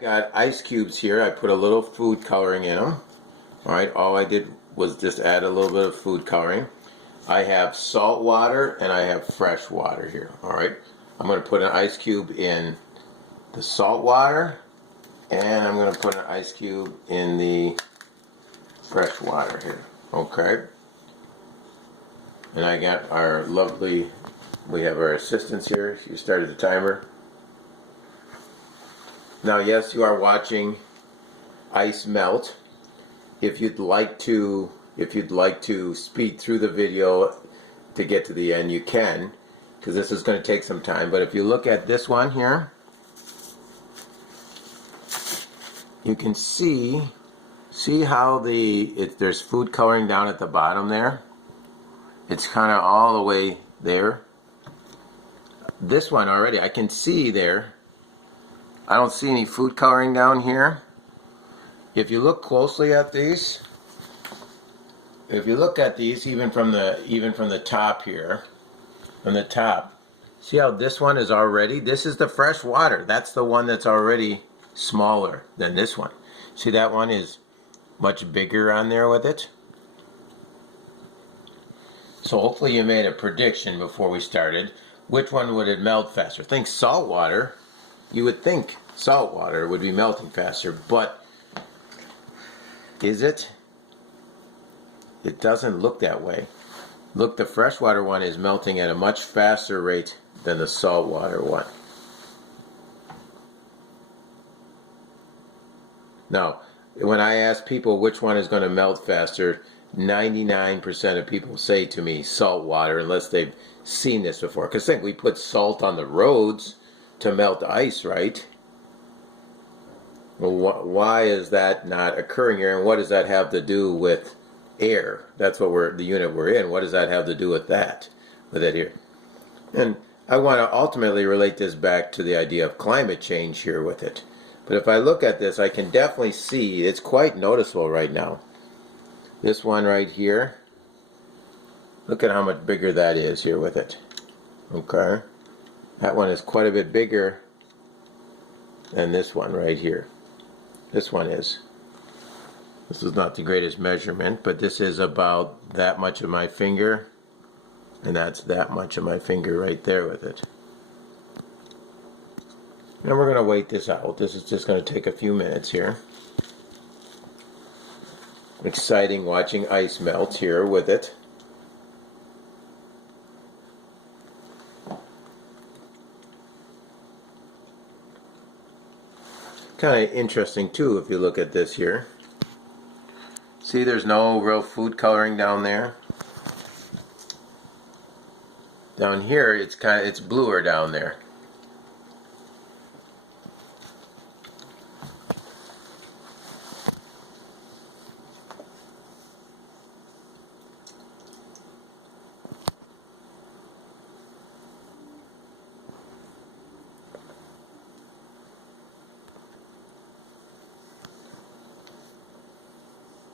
Got ice cubes here. I put a little food coloring in them. All right, all I did was just add a little bit of food coloring. I have salt water and I have fresh water here. All right, I'm going to put an ice cube in the salt water and I'm going to put an ice cube in the fresh water here. Okay, and I got our lovely, we have our assistants here. She started the timer. Now, yes, you are watching ice melt. If you'd like to speed through the video to get to the end, you can, because this is going to take some time. But if you look at this one here, you can see how there's food coloring down at the bottom there. It's kind of all the way there. This one already, I can see there. I don't see any food coloring down here. If you look closely at these, even from the top here, from the top, see how this one is already, this is the fresh water. That's the one that's already smaller than this one. See, that one is much bigger on there with it. So hopefully you made a prediction before we started. Which one would it melt faster? Think salt water. You would think salt water would be melting faster, but is it? It doesn't look that way. Look, the freshwater one is melting at a much faster rate than the saltwater one. Now, when I ask people which one is going to melt faster, 99% of people say to me salt water, unless they've seen this before. Because think, we put salt on the roads to melt ice, right? Well, why is that not occurring here, and what does that have to do with air? That's what the unit we're in. What does that have to do with that? With it here? And I want to ultimately relate this back to the idea of climate change here with it. But if I look at this, I can definitely see it's quite noticeable right now. This one right here, look at how much bigger that is here with it. Okay, that one is quite a bit bigger than this one right here. This one is. This is not the greatest measurement, but this is about that much of my finger, and that's that much of my finger right there with it. Now we're going to wait this out. This is just going to take a few minutes here. Exciting watching ice melt here with it. Kind of interesting too if you look at this here. See, there's no real food coloring down there. Down here it's bluer down there.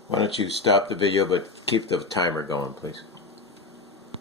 Why don't you stop the video but keep the timer going, please?